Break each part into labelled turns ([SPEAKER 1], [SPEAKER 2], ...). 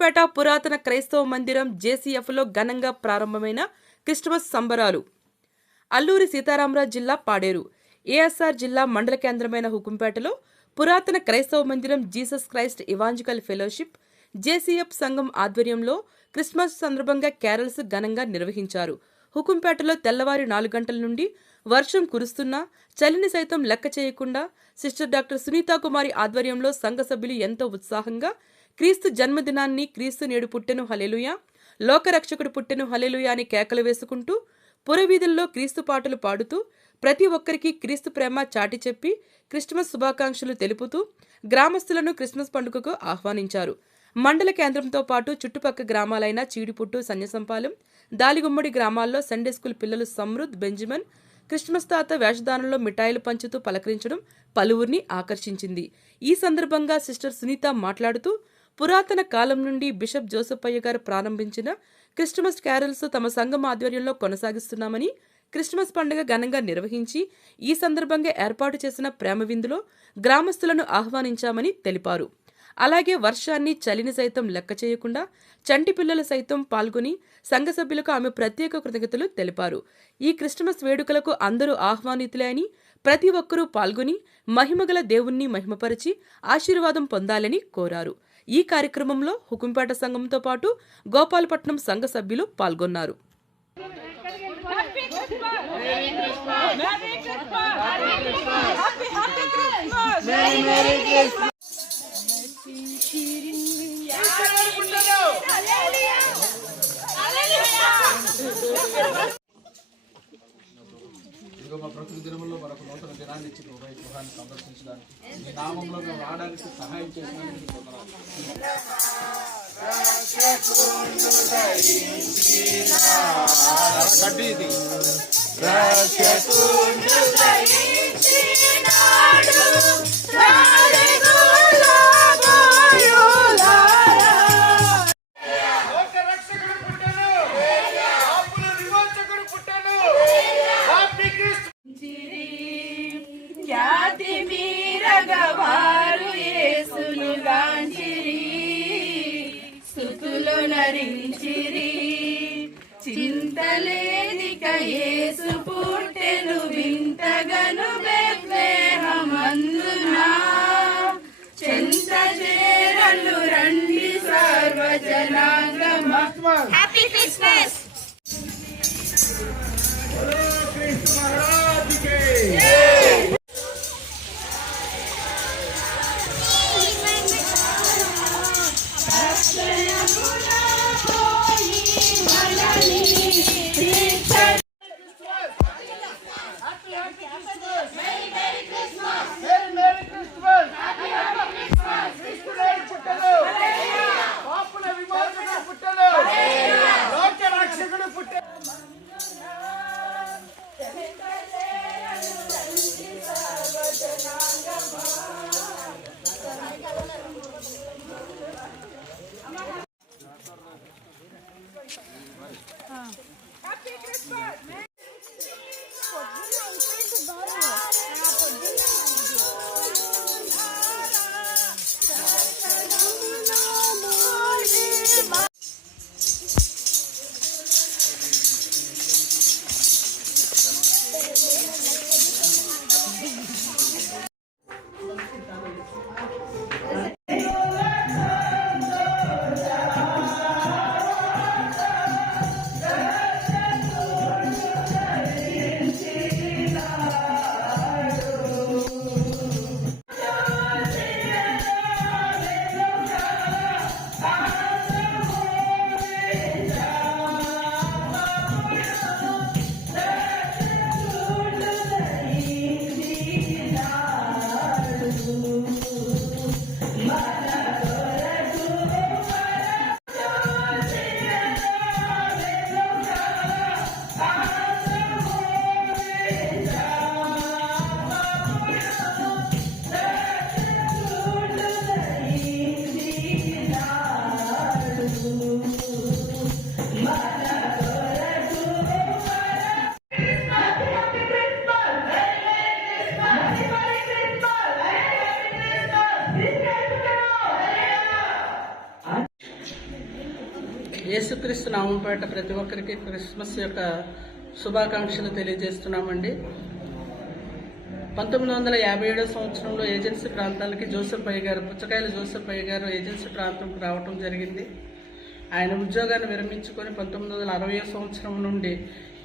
[SPEAKER 1] హుకుంపేట పురాతన క్రైస్తవ మందిరం జేసీఎఫ్లో ఘనంగా ప్రారంభమైన క్రిస్టమస్ సంబరాలు. అల్లూరి సీతారామరాజు జిల్లా పాడేరు. ఏఎస్ఆర్ జిల్లా మండల కేంద్రమైన హుకుంపేటలో పురాతన క్రైస్తవ మందిరం Jesus Christ evangelical fellowship JCF సంఘం ఆధ్వర్యంలో క్రిస్మస్ సందర్భంగా క్యారల్స్ ఘనంగా నిర్వహించారు. హుకుంపేటలో తెల్లవారి నాలుగు గంటల నుండి వర్షం కురుస్తున్నా చలిని సైతం లెక్క చేయకుండా సిస్టర్ డాక్టర్ సునీతా కుమారి ఆధ్వర్యంలో సంఘ సభ్యులు ఎంతో ఉత్సాహంగా క్రీస్తు జన్మదినాన్ని క్రీస్తు నేడు పుట్టెను హలెలుయా లోకరక్షకుడు పుట్టెను హలెలుయా అని కేకలు వేసుకుంటూ పురవీధుల్లో క్రీస్తు పాటలు పాడుతూ ప్రతి ఒక్కరికి క్రీస్తు ప్రేమ చాటి చెప్పి క్రిస్మస్ శుభాకాంక్షలు తెలుపుతూ గ్రామస్తులను క్రిస్మస్ పండుగకు ఆహ్వానించారు. మండల కేంద్రంతో పాటు చుట్టుపక్క గ్రామాలైన చీడిపుట్టు సన్యసంపాలెం దాలిగుమ్మడి గ్రామాల్లో సండే స్కూల్ పిల్లలు సమృద్ బెంజమిన్ క్రిస్మస్ తాత వేషధానంలో మిఠాయిలు పంచుతూ పలకరించడం పలువురిని ఆకర్షించింది. ఈ సందర్భంగా సిస్టర్ సునీత మాట్లాడుతూ పురాతన కాలం నుండి బిషప్ జోసఫయ్య గారు ప్రారంభించిన క్రిస్టమస్ క్యారల్స్ తమ సంఘం ఆధ్వర్యంలో కొనసాగిస్తున్నామని క్రిస్టమస్ పండుగ ఘనంగా నిర్వహించి ఈ సందర్భంగా ఏర్పాటు చేసిన ప్రేమ విందులో గ్రామస్తులను ఆహ్వానించామని తెలిపారు. అలాగే వర్షాన్ని చలిని సైతం లెక్క చేయకుండా చంటి పిల్లలు సైతం పాల్గొని సంఘ సభ్యులకు ఆమె ప్రత్యేక కృతజ్ఞతలు తెలిపారు. ఈ క్రిస్టమస్ వేడుకలకు అందరూ ఆహ్వానితులే అని ప్రతి ఒక్కరూ పాల్గొని మహిమగల దేవుణ్ణి మహిమపరిచి ఆశీర్వాదం పొందాలని కోరారు. ఈ కార్యక్రమంలో హుకుంపేట సంఘంతో పాటు గోపాలపట్నం సంఘ సభ్యులు పాల్గొన్నారు.
[SPEAKER 2] నాలుగు దినముల్లో మరొక నూతన దినాన్ని ఇచ్చి ఉభయ గృహాన్ని సందర్శించడానికి మీ నామంలో మేము రావడానికి సహాయం చేసినందుకు మీకు వందనాలు. ఇది
[SPEAKER 3] ధరించిరి నరించిరి చింతలేనిక యేసు
[SPEAKER 4] యేసుక్రీస్తు నామంపేట ప్రతి ఒక్కరికి క్రిస్మస్ యొక్క శుభాకాంక్షలు తెలియజేస్తున్నామండి. పంతొమ్మిది వందల యాభై ఏడో సంవత్సరంలో ఏజెన్సీ ప్రాంతాలకి జోసెఫ్ అయ్య గారు పుచ్చకాయల జోసెఫ్ అయ్య గారు ఏజెన్సీ ప్రాంతంకు రావటం జరిగింది. ఆయన ఉద్యోగాన్ని విరమించుకొని పంతొమ్మిది వందల అరవై సంవత్సరం నుండి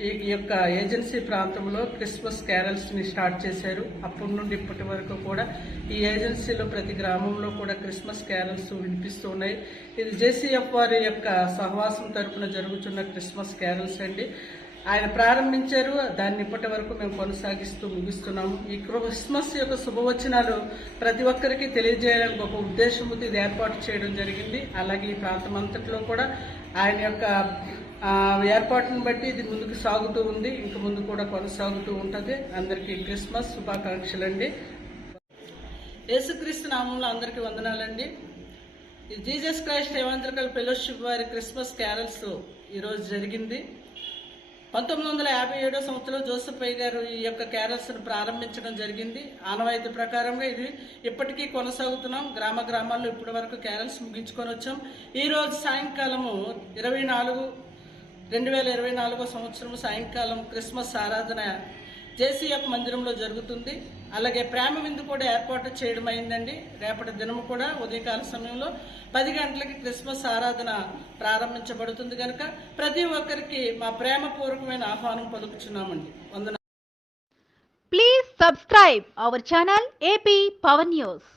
[SPEAKER 4] ఈ యొక్క ఏజెన్సీ ప్రాంతంలో క్రిస్మస్ క్యారల్స్ని స్టార్ట్ చేశారు. అప్పటి నుండి ఇప్పటి వరకు కూడా ఈ ఏజెన్సీలో ప్రతి గ్రామంలో కూడా క్రిస్మస్ క్యారల్స్ వినిపిస్తూ ఉన్నాయి. ఇది జేసీఎఫ్ వారి యొక్క సహవాసం తరపున జరుగుతున్న క్రిస్మస్ క్యారల్స్ అండి. ఆయన ప్రారంభించారు. దాన్ని ఇప్పటి వరకు మేము కొనసాగిస్తూ ముగిస్తున్నాము. ఈ క్రిస్మస్ యొక్క శుభవచనాలు ప్రతి ఒక్కరికి తెలియజేయడానికి ఒక ఉద్దేశంతో ఇది ఏర్పాటు చేయడం జరిగింది. అలాగే ఈ ప్రాంతం అంతట్లో కూడా ఆయన యొక్క ఏర్పాట్లను బట్టి ఇది ముందుకు సాగుతూ ఉంది. ఇంకా ముందు కూడా కొనసాగుతూ ఉంటుంది. అందరికీ క్రిస్మస్ శుభాకాంక్షలు అండి యేసుక్రీస్తు నామంలో అందరికీ వందనాలండి. Jesus Jesus Christ evangelical fellowship వారి క్రిస్మస్ క్యారల్స్ ఈరోజు జరిగింది. పంతొమ్మిది వందల యాభై ఏడో సంవత్సరంలో జోసఫ్ అయ్య గారు ఈ యొక్క క్యారల్స్ను ప్రారంభించడం జరిగింది. ఆనవాయితీ ప్రకారంగా ఇది ఇప్పటికీ కొనసాగుతున్నాం. గ్రామ గ్రామాల్లో ఇప్పటి వరకు క్యారల్స్ ముగించుకొని వచ్చాం. ఈరోజు సాయంకాలము ఇరవై నాలుగు రెండు వేల ఇరవై నాలుగో సంవత్సరం సాయంకాలం క్రిస్మస్ ఆరాధన జేసీఎఫ్ మందిరంలో జరుగుతుంది. అలాగే ప్రేమ విందు కూడా ఏర్పాటు చేయడం అయిందండి. రేపటి దినము కూడా ఉదయకాల సమయంలో పది గంటలకి క్రిస్మస్ ఆరాధన ప్రారంభించబడుతుంది కనుక ప్రతి ఒక్కరికి మా ప్రేమపూర్వకమైన ఆహ్వానం పలుకుతున్నామండి వందన
[SPEAKER 5] please subscribe our channel AP power news